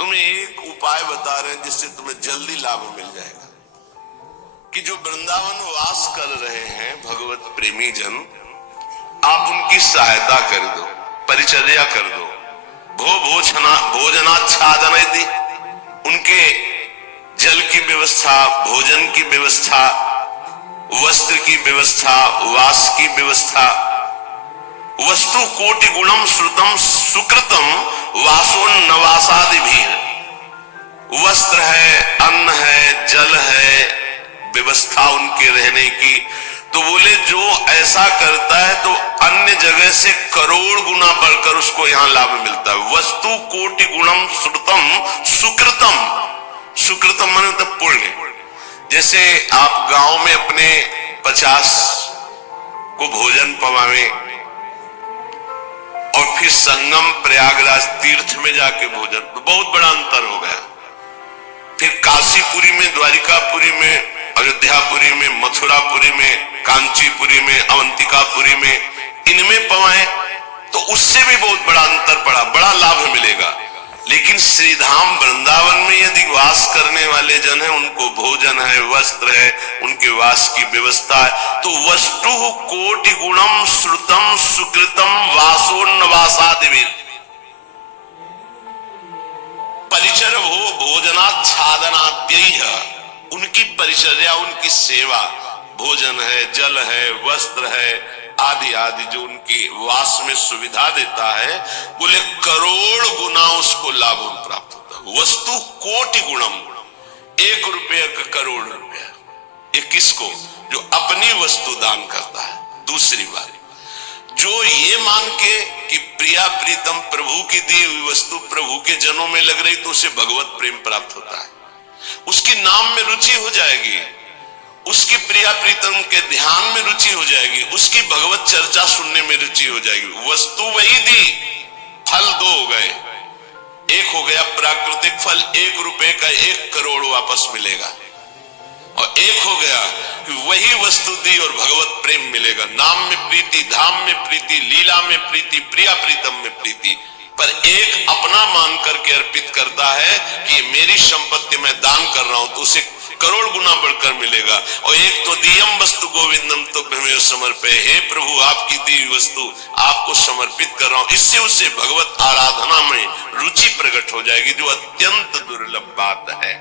तुम्हें एक उपाय बता रहे हैं जिससे तुम्हें जल्दी लाभ मिल जाएगा कि जो वृंदावन वास कर रहे हैं भगवत प्रेमी जन, आप उनकी सहायता कर दो, परिचर्या कर दो, भोजनाच्छादन यदि उनके जल की व्यवस्था, भोजन की व्यवस्था, वस्त्र की व्यवस्था, वास की व्यवस्था, वस्तु कोटि गुणम श्रुतम सुकृतम वासोन्नवासादि भी है। वस्त्र है, अन्न है, जल है, व्यवस्था उनके रहने की। तो बोले जो ऐसा करता है तो अन्य जगह से करोड़ गुना बढ़कर उसको यहां लाभ मिलता है। वस्तु कोटि गुणम श्रुतम सुकृतम, सुकृतम माने मतलब पुण्य। जैसे आप गांव में अपने 50 को भोजन पवावे और फिर संगम प्रयागराज तीर्थ में जाके भोजन, तो बहुत बड़ा अंतर हो गया। फिर काशीपुरी में, द्वारिकापुरी में, अयोध्यापुरी में, मथुरापुरी में, कांचीपुरी में, अवंतिकापुरी में, इनमें पवाए तो उससे भी बहुत बड़ा अंतर पड़ा, बड़ा लाभ मिलेगा। लेकिन श्रीधाम वृंदावन में यदि वास करने वाले जन हैं, उनको भोजन है, वस्त्र है, उनके वास की व्यवस्था है, तो वस्तु कोटि गुणम श्रुतम सुकृतम वासोन्नवासादिभिः परिचर हो भोजनाच्छादनाद्यैः, उनकी परिचर्या, उनकी सेवा, भोजन है, जल है, वस्त्र है, आदि आदि जो उनकी वास में सुविधा देता है, बोले करोड़ गुना उसको लाभ प्राप्त होता है। वस्तु कोटि गुणम, 1 रुपये का करोड़ रुपया। ये किसको? जो अपनी वस्तु दान करता है। दूसरी बात, जो ये मान के कि प्रिया प्रीतम प्रभु की दी हुई वस्तु प्रभु के जनों में लग रही तो उसे भगवत प्रेम प्राप्त होता है, उसकी नाम में रुचि हो जाएगी, उसकी प्रिया प्रीतम के ध्यान में रुचि हो जाएगी, उसकी भगवत चर्चा सुनने में रुचि हो जाएगी। वस्तु वही दी, फल 2 हो गए। एक हो गया प्राकृतिक फल, 1 रुपए का 1 करोड़ वापस मिलेगा, और एक हो गया कि वही वस्तु दी और भगवत प्रेम मिलेगा। नाम में प्रीति, धाम में प्रीति, लीला में प्रीति, प्रिया प्रीतम में प्रीति। पर एक अपना मान करके अर्पित करता है कि ये मेरी संपत्ति मैं दान कर रहा हूं, तो उसे करोड़ गुना बढ़कर मिलेगा। और एक तो दियम वस्तु गोविंदम तो भ्रमेव समर्पय, हे प्रभु आपकी दी हुई वस्तु आपको समर्पित कर रहा हूं, इससे उसे भगवत आराधना में रुचि प्रकट हो जाएगी, जो अत्यंत दुर्लभ बात है।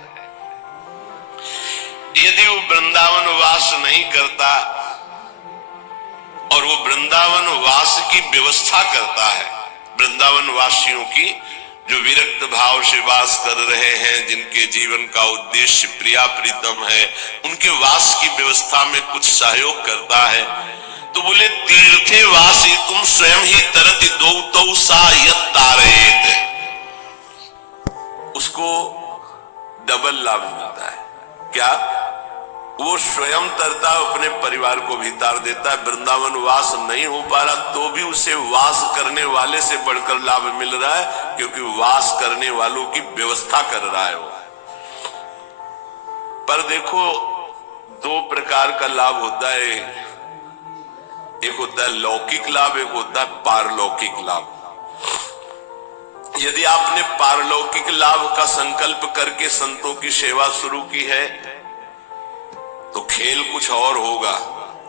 यदि वो वृंदावन वास नहीं करता और वो वृंदावन वास की व्यवस्था करता है, वृंदावन वासियों की जो विरक्त भाव से वास कर रहे हैं, जिनके जीवन का उद्देश्य प्रिया प्रीतम है, उनके वास की व्यवस्था में कुछ सहयोग करता है, तो बोले तीर्थे वासी तुम स्वयं ही तरति दौतौ सा यत् तारयेत, उसको डबल लाभ मिलता है। क्या? वो स्वयं तरता है, अपने परिवार को भी तार देता है। वृंदावन वास नहीं हो पा रहा तो भी उसे वास करने वाले से बढ़कर लाभ मिल रहा है, क्योंकि वास करने वालों की व्यवस्था कर रहा है वो। पर देखो 2 प्रकार का लाभ होता है, एक होता है लौकिक लाभ, एक होता है पारलौकिक लाभ। यदि आपने पारलौकिक लाभ का संकल्प करके संतों की सेवा शुरू की है तो खेल कुछ और होगा,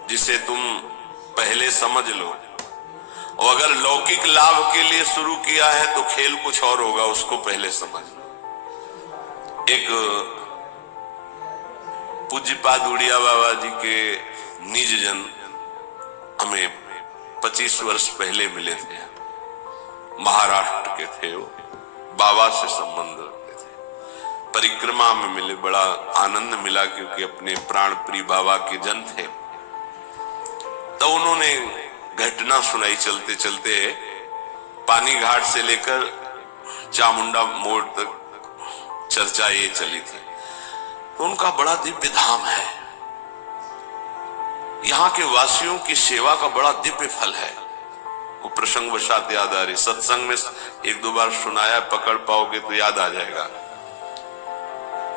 जिसे तुम पहले समझ लो। और अगर लौकिक लाभ के लिए शुरू किया है तो खेल कुछ और होगा, उसको पहले समझ लो। एक पूज्यपाद उड़िया बाबा जी के निज जन हमें 25 वर्ष पहले मिले थे, महाराष्ट्र के थे वो, बाबा से संबंध रखते थे, परिक्रमा में मिले, बड़ा आनंद मिला क्योंकि अपने प्राण प्रिय बाबा के जन थे। तो उन्होंने घटना सुनाई, चलते चलते पानी घाट से लेकर चामुंडा मोड़ तक चर्चा ये चली थी। तो उनका बड़ा दिव्य धाम है, यहाँ के वासियों की सेवा का बड़ा दिव्य फल है। वो प्रसंग वशात याद आ रही, सत्संग में 1-2 बार सुनाया, पकड़ पाओगे तो याद आ जाएगा।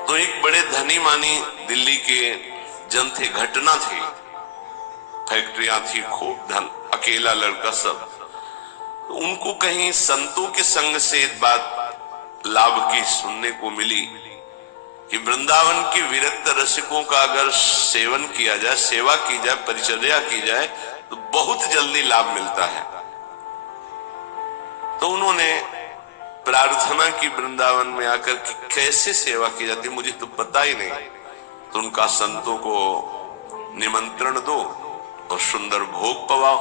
तो एक बड़े धनी मानी दिल्ली के जन थे, घटना थी, फैक्ट्रियां थी, खूब धन, अकेला लड़का सब। तो उनको कहीं संतों के संग से बात लाभ की सुनने को मिली कि वृंदावन के विरक्त रसिकों का अगर सेवन किया जाए, सेवा की जाए, परिचर्या की जाए तो बहुत जल्दी लाभ मिलता है। तो उन्होंने प्रार्थना की वृंदावन में आकर कि कैसे सेवा की जाती मुझे तो पता ही नहीं। तो उनका संतों को निमंत्रण दो और सुंदर भोग पवाओ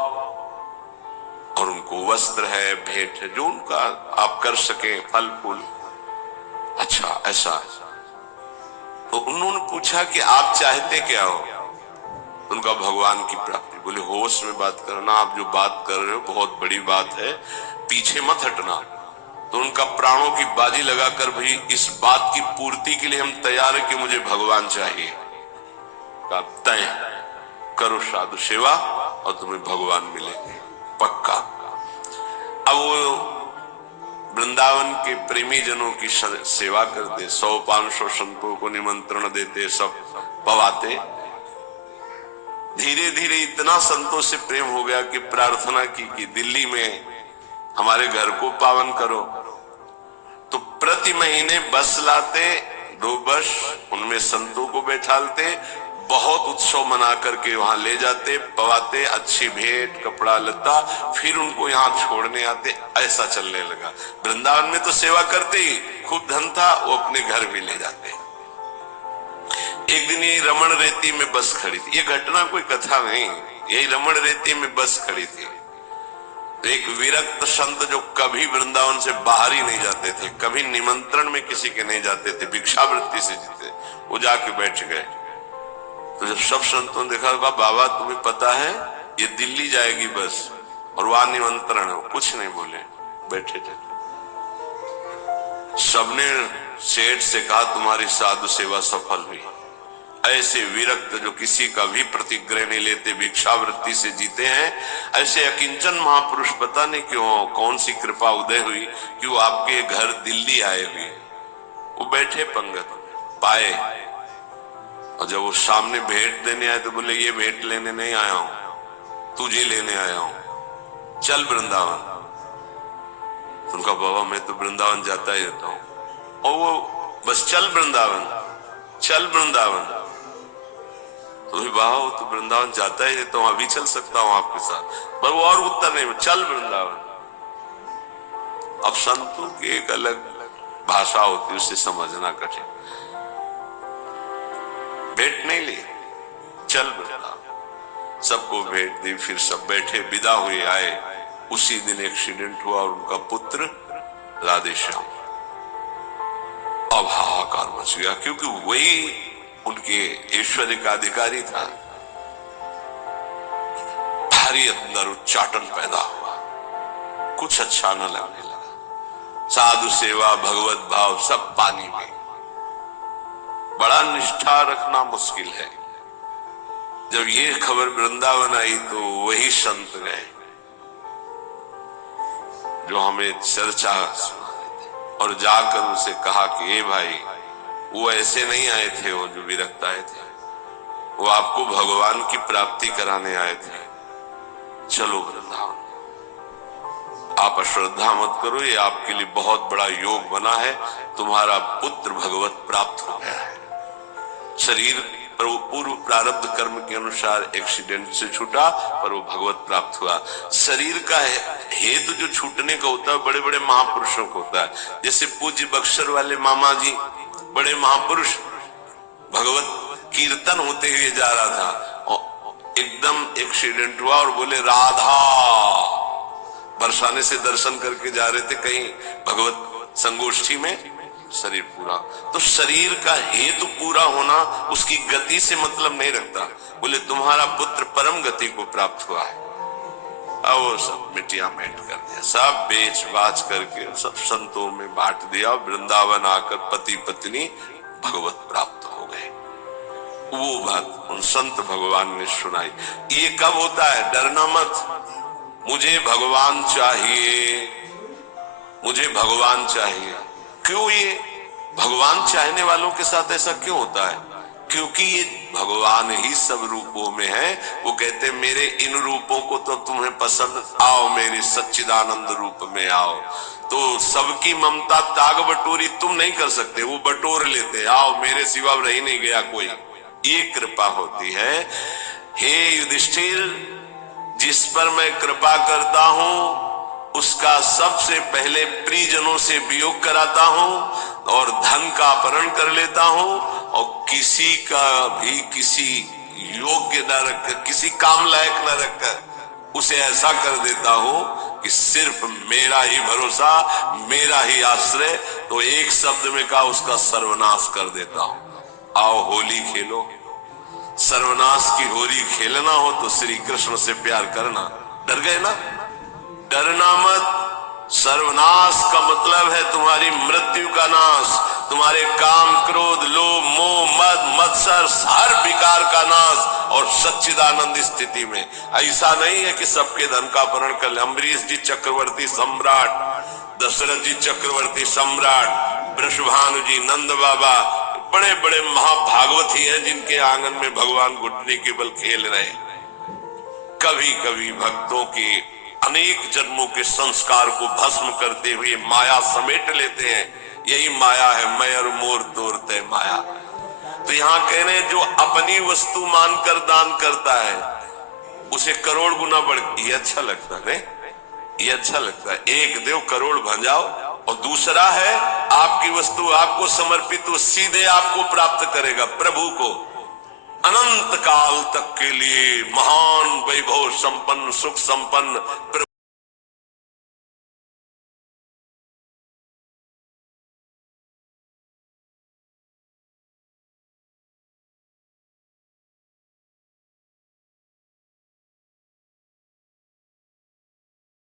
और उनको वस्त्र है, भेंट है, जो उनका आप कर सके, फल फूल। अच्छा ऐसा। तो उन्होंने पूछा कि आप चाहते क्या हो? उनका भगवान की प्राप्ति। बोले होश में बात करना, आप जो बात कर रहे हो बहुत बड़ी बात है, पीछे मत हटना। तो उनका प्राणों की बाजी लगाकर भी इस बात की पूर्ति के लिए हम तैयार है कि मुझे भगवान चाहिए। का तय करो साधु सेवा और तुम्हें भगवान मिलेंगे पक्का। अब वो वृंदावन के प्रेमी जनों की सेवा करते, 100-500 संतों को निमंत्रण देते, सब पवाते। धीरे धीरे इतना संतों से प्रेम हो गया कि प्रार्थना की कि दिल्ली में हमारे घर को पावन करो। तो प्रति महीने बस लाते, 2 बस, उनमें संतों को बैठालते, बहुत उत्सव मना करके वहां ले जाते, पवाते, अच्छी भेंट, कपड़ा लत्ता, फिर उनको यहाँ छोड़ने आते। ऐसा चलने लगा। वृंदावन में तो सेवा करते ही, खूब धन था, वो अपने घर भी ले जाते। एक दिन ये रमण रेती में बस खड़ी थी, ये घटना कोई कथा नहीं, यही रमण रेती में बस खड़ी थी। एक विरक्त संत जो कभी वृंदावन से बाहर ही नहीं जाते थे, कभी निमंत्रण में किसी के नहीं जाते थे, भिक्षावृत्ति से जीते, वो जाके बैठ गए। तो जब सब संतों ने देखा, कहा बाबा तुम्हें पता है ये दिल्ली जाएगी बस और वहां निमंत्रण है। कुछ नहीं बोले, बैठे थे। सबने सेठ से कहा तुम्हारी साधु सेवा सफल हुई। ऐसे विरक्त जो किसी का भी प्रतिग्रह नहीं लेते, भिक्षावृत्ति से जीते हैं, ऐसे अकिंचन महापुरुष पता नहीं क्यों कौन सी कृपा उदय हुई कि वो आपके घर दिल्ली आए हुए। वो बैठे पंगत पाए और जब वो सामने भेंट देने आए तो बोले ये भेंट लेने नहीं आया हूं, तुझे लेने आया हूं, चल वृंदावन। उनका बाबा मैं तो वृंदावन जाता ही रहता हूं। और वो बस चल वृंदावन, चल वृंदावन। तो बाबा तो वृंदावन जाता ही रहता हूं, अभी चल सकता हूं आपके साथ, पर वो और उत्तर नहीं, चल वृंदावन। अब संतों की एक अलग भाषा होती है, उसे समझना कठिन। भेंट नहीं ली, चल वृंदावन। सबको भेंट दी, फिर सब बैठे, विदा हुए, आए। उसी दिन एक्सीडेंट हुआ और उनका पुत्र राधेश्याम। अब हाहाकार मच गया, क्योंकि वही उनके ऐश्वर्य का अधिकारी था। भारी अंदर उच्चाटन पैदा हुआ, कुछ अच्छा न लगने लगा। साधु सेवा, भगवत भाव सब पानी में। बड़ा निष्ठा रखना मुश्किल है। जब ये खबर वृंदावन आई तो वही संत गए जो हमें चर्चा सुना रहे थे, और जाकर उनसे कहा कि ए भाई, वो ऐसे नहीं आए थे, वो जो विरक्त आए थे, वो आपको भगवान की प्राप्ति कराने आए थे। चलो वृंदावन, आप अश्रद्धा मत करो, ये आपके लिए बहुत बड़ा योग बना है। तुम्हारा पुत्र भगवत प्राप्त हो गया है। शरीर पर वो पूर्व प्रारब्ध कर्म के अनुसार एक्सीडेंट से छूटा, पर वो भगवत प्राप्त हुआ। शरीर का हेतु जो छूटने का होता है बड़े बड़े महापुरुषों को होता है। जैसे पूज्य बक्सर वाले मामा जी, बड़े महापुरुष, भगवत कीर्तन होते हुए जा रहा था और एकदम एक्सीडेंट हुआ और बोले राधा, बरसाने से दर्शन करके जा रहे थे कहीं भगवत संगोष्ठी में, शरीर पूरा। तो शरीर का हेतु पूरा होना उसकी गति से मतलब नहीं रखता। बोले तुम्हारा पुत्र परम गति को प्राप्त हुआ है। अब वो सब मिटिया मेट कर दिया, सब बेच बाच करके सब संतों में बांट दिया। वृंदावन आकर पति पत्नी भगवत प्राप्त हो गए। वो बात उन संत भगवान ने सुनाई। ये कब होता है? डरना मत, मुझे भगवान चाहिए, मुझे भगवान चाहिए। क्यों? ये भगवान चाहने वालों के साथ ऐसा क्यों होता है? क्योंकि ये भगवान ही सब रूपों में है। वो कहते मेरे इन रूपों को तो तुम्हें पसंद, आओ मेरे सच्चिदानंद रूप में आओ। तो सबकी ममता ताग बटोरी तुम नहीं कर सकते, वो बटोर लेते, आओ मेरे सिवा रह नहीं गया कोई। ये कृपा होती है। हे युधिष्ठिर, जिस पर मैं कृपा करता हूं उसका सबसे पहले प्रियजनों से वियोग कराता हूं और धन का अपहरण कर लेता हूं और किसी का भी किसी योग्य न रखकर, किसी काम लायक न रखकर उसे ऐसा कर देता हूं कि सिर्फ मेरा ही भरोसा, मेरा ही आश्रय। तो एक शब्द में कहा, उसका सर्वनाश कर देता हूं। आओ होली खेलो। सर्वनाश की होली खेलना हो तो श्री कृष्ण से प्यार करना। डर गए ना? डरना मत। सर्वनाश का मतलब है तुम्हारी मृत्यु का नाश, तुम्हारे काम, क्रोध, लोभ, मोह, मद, मत्सर, हर विकार का नाश। और सच्चिदानंद स्थिति में ऐसा नहीं है कि सबके धन का अपहरण कर ले। अम्बरीश जी चक्रवर्ती सम्राट, दशरथ जी चक्रवर्ती सम्राट, वृषभानु जी, नंद बाबा, बड़े बड़े महाभागवत ही हैं जिनके आंगन में भगवान घुटने के बल खेल रहे। कभी कभी भक्तों के अनेक जन्मों के संस्कार को भस्म करते हुए माया समेट लेते हैं। यही माया है, मैं और मोर तोड़ते माया। तो यहाँ कह रहे हैं, जो अपनी वस्तु मानकर दान करता है उसे करोड़ गुना बढ़। ये अच्छा लगता है, ये अच्छा लगता है। एक देव करोड़ भंजाओ, और दूसरा है आपकी वस्तु आपको समर्पित, वो सीधे आपको प्राप्त करेगा, प्रभु को। अनंत काल तक के लिए महान वैभव संपन्न, सुख संपन्न